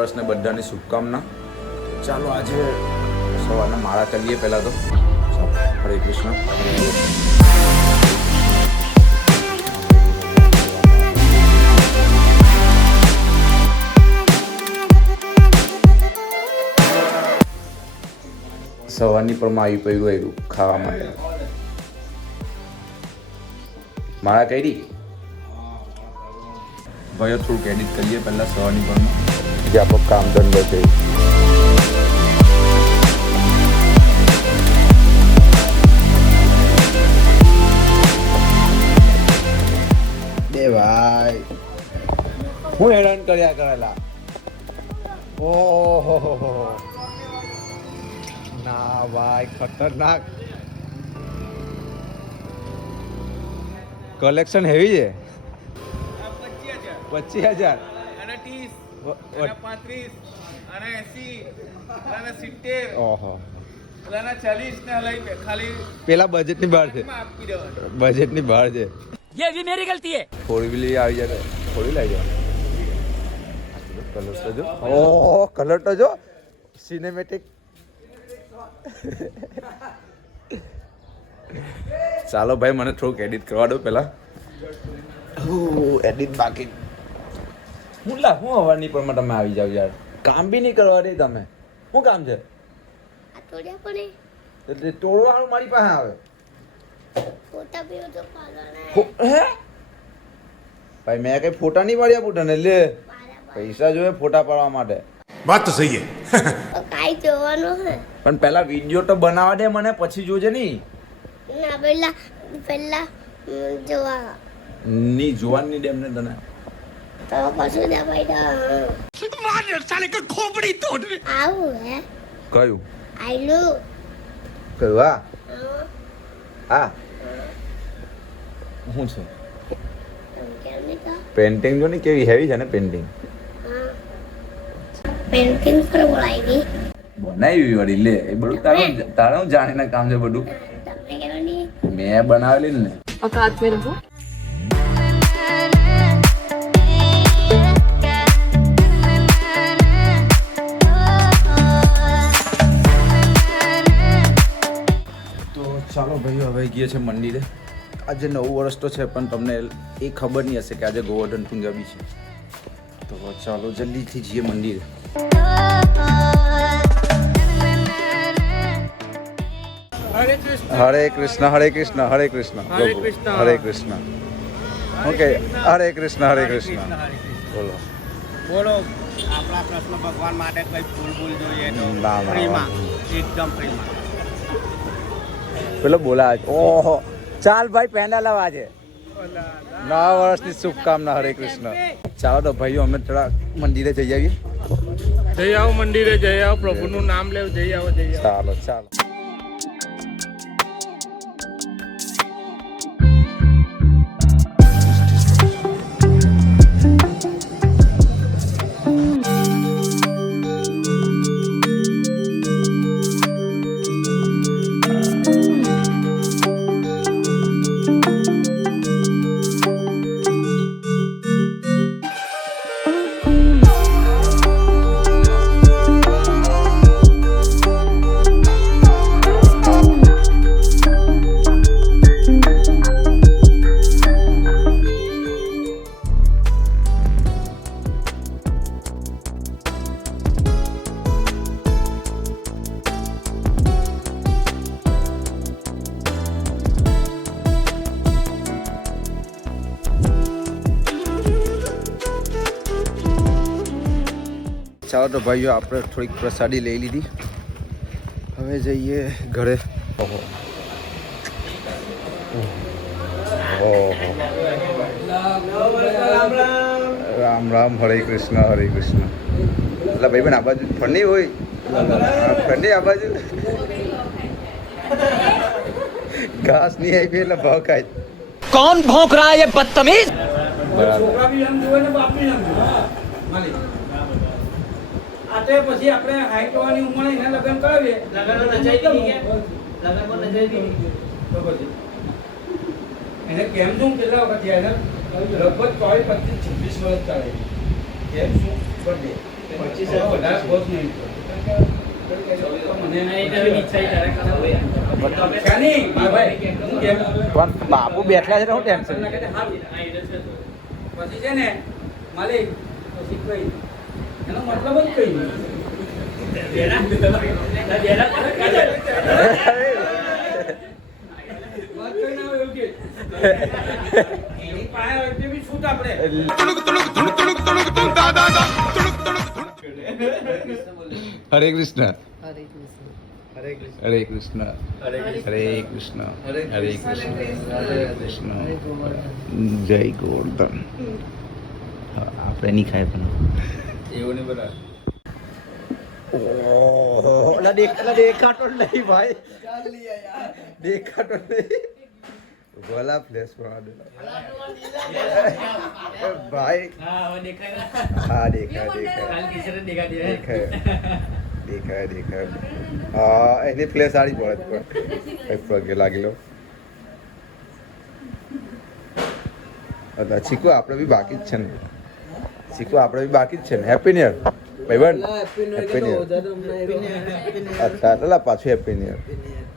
વર્ષને બધાની શુભકામના. ચાલો આજે સવારના માળા કરીએ પહેલાં તો. હરે કૃષ્ણ. સવારની પર માં આવી પડ્યું ખાવા માટે. માળા કરી ભાઈઓ થોડુંક એડિટ કરીએ પહેલાં સવારની પરમાં જે આપણો કામ ધંધો છે. બે ભાઈ હું હેરાન કર્યા કરેલા. ઓહો ના ભાઈ ખતરનાક કલેક્શન હેવી છે. 25,000 અને 30 અને 35 અને 80 અને 70 ઓહો અને 40 ને લઈ ખાલી પેલા બજેટની બહાર છે. આપી દેવાનું. બજેટની બહાર છે. ये भी मेरी गलती है. ફોર વ્હીલ આવી જાય ફોર વ્હીલ આવી જાય. કલર તો જો. ઓહો કલર તો જો સિનેમેટિક. ચાલો ભાઈ મને થોડુંક એડિટ કરવા દો પેલા. એડિટ બાકી હું હવાની પણ તમે આવી જાવ યાર. કામ બી નહીં કરવા દે તમે. શું કામ છે? એટલે તોડવાનું મારી પાસે આવે. હે ભાઈ મેં કઈ ફોટા નહીં પાડ્યા પૂટાને લે. પૈસા જોઈએ ફોટા પાડવા માટે. વાત તો સહી હે. કાઈ જોવાનું હે પણ પહેલા વિડિયો તો બનાવવા દે મને પછી જોજે નહીં. ના પહેલા જોવા ની જોવાની નહીં દે એમને તને. તો પછી ના ભાઈ मार साले का खोपड़ी तोड़. આવું હે કયું આઈલું કયું હા શું છે કેમ નહીં તો પેન્ટિંગ જો ને કેવી હેવી છે ને પેન્ટિંગ. પેન્ટિંગ પર બોલાવી બનાવી વળી લે એ બધું તારું જાણીને કામ છે બધું. તમને કેમ નહીં મેં બનાવેલી ને. औकात में रहो. તો ચાલો ભાઈઓ હવે ગઈએ છે મંદિરે. આજે નવું વર્ષ તો છે પણ તમને એ ખબર નહીં હશે કે આજે ગોવર્ધન પૂજા બી છે. તો ચાલો જલ્દીથી જઈએ મંદિરે. હરે કૃષ્ણ હરે કૃષ્ણ હરે કૃષ્ણ હરે કૃષ્ણ હરે કૃષ્ણ. હરે કૃષ્ણ. ઓકે હરે કૃષ્ણ હરે કૃષ્ણ બોલો. બોલો આપણા કૃષ્ણ ભગવાન માટે કઈ ફૂલ જોઈએ તો ના, ના, ફ્રીમાં એકદમ ફ્રીમાં. પેલો બોલા ઓહો ચાલ ભાઈ પેંડા લાવવા છે. નવા વર્ષની શુભકામના. હરે કૃષ્ણ. ચાલો તો ભાઈઓ અમે થોડા મંદિરે જઈ આવીએ. જઈ આવો મંદિરે જઈ આવો પ્રભુનું નામ લેવ જઈ આવો ચાલો ચાલો. ચાલો તો ભાઈઓ આપણે થોડીક પ્રસાદી લઈ લીધી. હવે જઈએ ઘરે. ઓહો રામ રામ. હરે કૃષ્ણ હરે કૃષ્ણ. એટલે ભાઈ બન આ બાજુ ફંડી હોય ફંડી આ બાજુ ઘાસ નહીં આવી એટલે ભાવ ખાય. कौन भौंक रहा है ये बदतमीज. આતે પછી આપણે હાઈટ હોવાની ઉંમર એને લગન કરાવીએ. લગન નજાઈ દીધી કે લગન પર નજાઈ દીધી તો પછી એને કેમ શું કેટલા વખત થયા એને લગભગ 24 25 26 વર્ષ ચાલે કેમ શું બર્થડે વધારે ખોટ નહીં. મને શાની? હા ભાઈ, હું કેમ? પણ બાપુ બેઠલા છે તો હું ટેન્શન પછી છે ને માલિક પછી કઈ એનો મતલબ જ કઈ વાત કઈ ના હોય એવું કે એની પાસે હોય તે બી છૂટ આપણે હરે કૃષ્ણ હરે કૃષ્ણ હરે કૃષ્ણ હરે કૃષ્ણ જય ગોવર્ધન આપણે નહીં ખાય પણ એવું નહીં બરાબર ઓહો દેખાતો નહીં ભાઈ દેખાતો નહીં ગોલા ફ્લેશ ભાઈ હા દેખાય હા એની ફ્લેશ સારી પડે પણ પગે લાગેલો ચીકુ આપણે બી બાકી જ છે ને ચીકુ આપણે બી બાકી જ છે ને હેપી ન્યુ યર ભાઈબંધ હેપી ન્યુ યર અચ્છા એટલે પાછું હેપી ન્યુ યર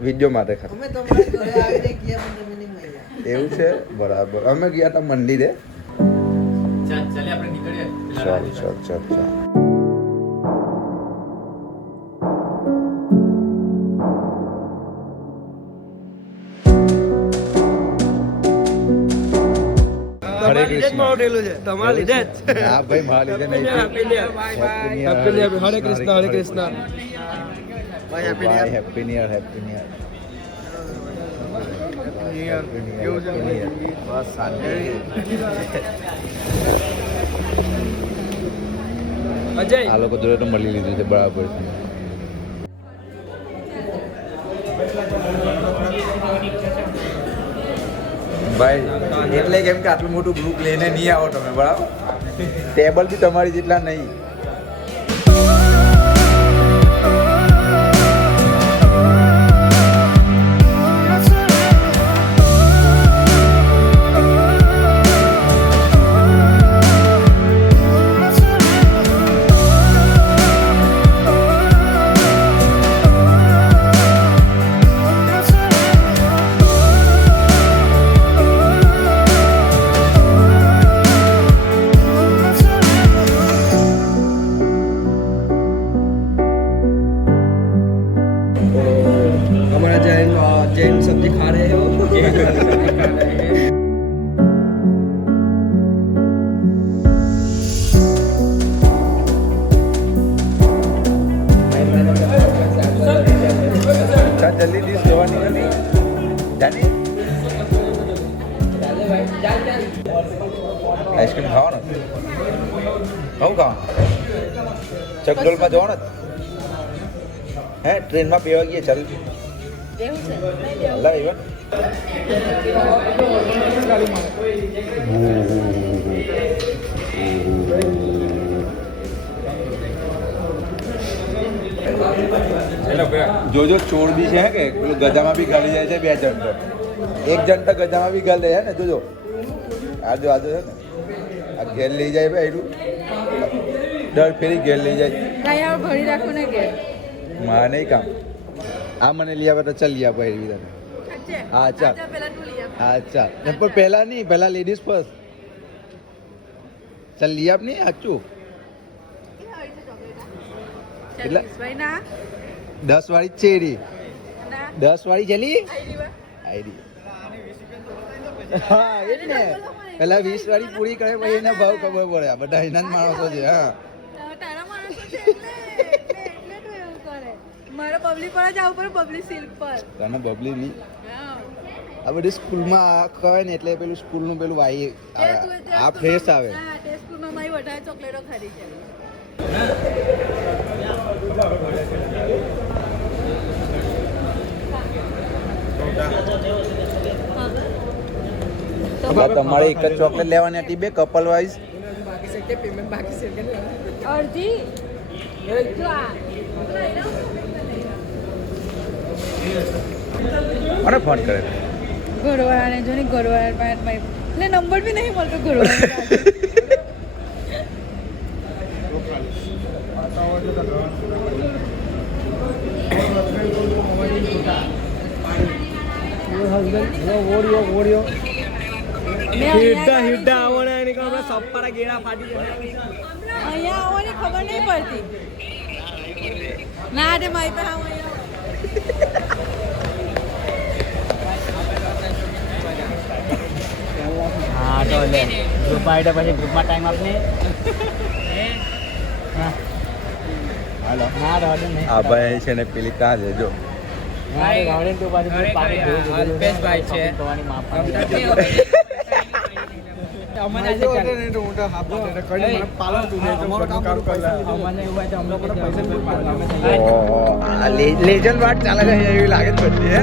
વિડીયો માટે ખાસ એવું છે બરાબર અમે ગયા હતા મંદિરે ચાલ હરે કૃષ્ણ તમારા લીધે જ હા ભાઈ મારા લીધે નહીં હેપી ન્યુ યર હરે કૃષ્ણ હરે કૃષ્ણ હેપી ન્યુ યર બસ શાંતિ અજય આ લોકો જોડે તો મળી લીધું છે બરાબર છે ભાઈ એટલે કેમ કે આટલું મોટું ગ્રુપ લઈને નહીં આવો તમે બરાબર ટેબલ બી તમારી જેટલા નહીં हमारा जैन सब्जी खा रहे हो જલ્દી ડીશ જોવાની નથી જાની આઈસ્ક્રીમ ખાવાનો હું ખાવાનું ચકડોલમાં જવાનું હે ટ્રેનમાં પીવા ગઈએ ચાલ અલ્લા ઇવન જોજો ચોર બી છે કે પેલું ગજામાં બી ગાલી જાય છે બે જણ તો એક જણ તો ગજામાં બી ગાલે છે ને જોજો આજો છે ને આ ઘેર લઈ જાય ભાઈ એટલું દર ફેરી ઘેર લઈ જાય ભરી રાખો ને કે મારે નહીં કામ આ મને લઈ આવે તો ચાલ લઈ આપો એવી તને હા ચાલ હા ચાલ પણ પહેલા નહીં પહેલા લેડીઝ ફર્સ્ટ ચાલ લઈ આપ નહીં સાચું એટલે 10 વાળી જ છે એરી 10 વાળી ચલી આઈડી હા એ જ ને પેલા 20 વાળી પૂરી કરે પછી એના ભાવ ખબર પડે આ બધા એના જ માણસો છે હા મારો પબ્લિક પર જ આવું પડે પબ્લિક સિલ્ક પર તને બબલી નહીં આ બધી સ્કૂલમાં કહેવાય ને એટલે પેલું સ્કૂલનું પેલું વાઈ આ ફ્રેશ આવે હા તે સ્કૂલમાં મારી વધારે ચોકલેટો ખરી છે તમારે એક જ ચોકલેટ લેવાની હતી બે કપલ વાઇઝ અડધી જો આ કોને ફોન કરે ઘરવાળાને જો ને ઘરવાળા એટલે નંબર બી નહીં મળતો ઘરવાળા હિડ્ડા આવવાના એની કારણે આપણે સપ્પારા ગેડા ફાટી જાય અહીંયા આવવાની ખબર નહીં પડતી ના રે મારી પાસે આવો અહીંયા હા તો લે ગ્રુપમાં એટલે પછી ગ્રુપમાં ટાઈમ આપને હાલો ના રોડે નહીં આ ભાઈ છે ને પેલી કાં છે જો રોડે તો પાછી પાણી અલ્પેશભાઈ છે. તમારી માપ અમને આજે પાલન તું ને તો કામ કરલા અમને એવું હોય તો અમને ઓહો, આ લેજન્ડ વાત ચાલે છે એવી લાગે છે બધી હે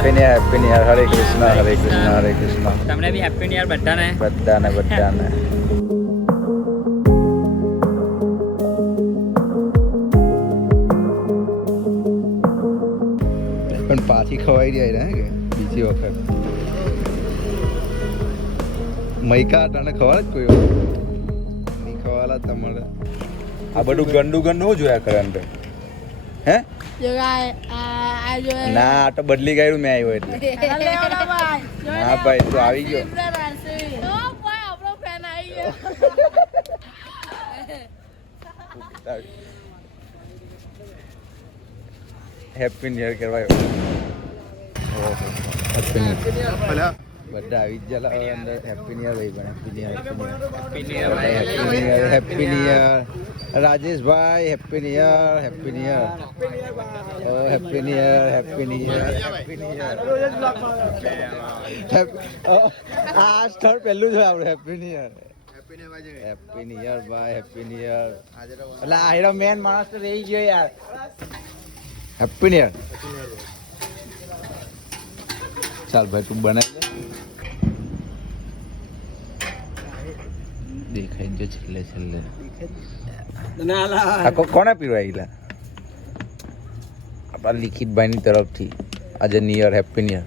હેપી ન્યુ યર હરે કૃષ્ણ હરે કૃષ્ણ હરે કૃષ્ણ તમને બી હેપી ન્યુ યર બધાને. બધાને પણ પાછી ખવાઈ જાય ને કે બીજી વખત મૈકા તને ખબર જ કોઈ વખત નહીં ખવાલા તમારે આ બધું ગંદુ ગંદુ જોયા કરે અંદર હે જો આ જો ના આ તો બદલી ગયું મેં આવ્યો એટલે લેવડા ભાઈ જો હા ભાઈ તું આવી ગયો તો ભાઈ આપણો ફેન આવી ગયો હેપી ન્યુ યર કહેવાય હેપી ન્યુ યર બધા આવી જ જલા અંદર હેપી ન્યુ યર ભાઈ પણ happy new year Rajeshbhai happy new year happy new year happy new year happy new year happy new year આ સ્થળ પહેલું છે આપણે happy new year happy new year ભાઈ હેપી ન્યુ યર એટલે આ હીરો મેન માણસ તો રહી ગયો યાર હેપી ન્યુ યર ચાલ ભાઈ તું બનાવી દે દેખાઈ જો છેલ્લે કોને પીવાયેલા આપણા લિખિતભાઈની તરફથી આજે new year happy new year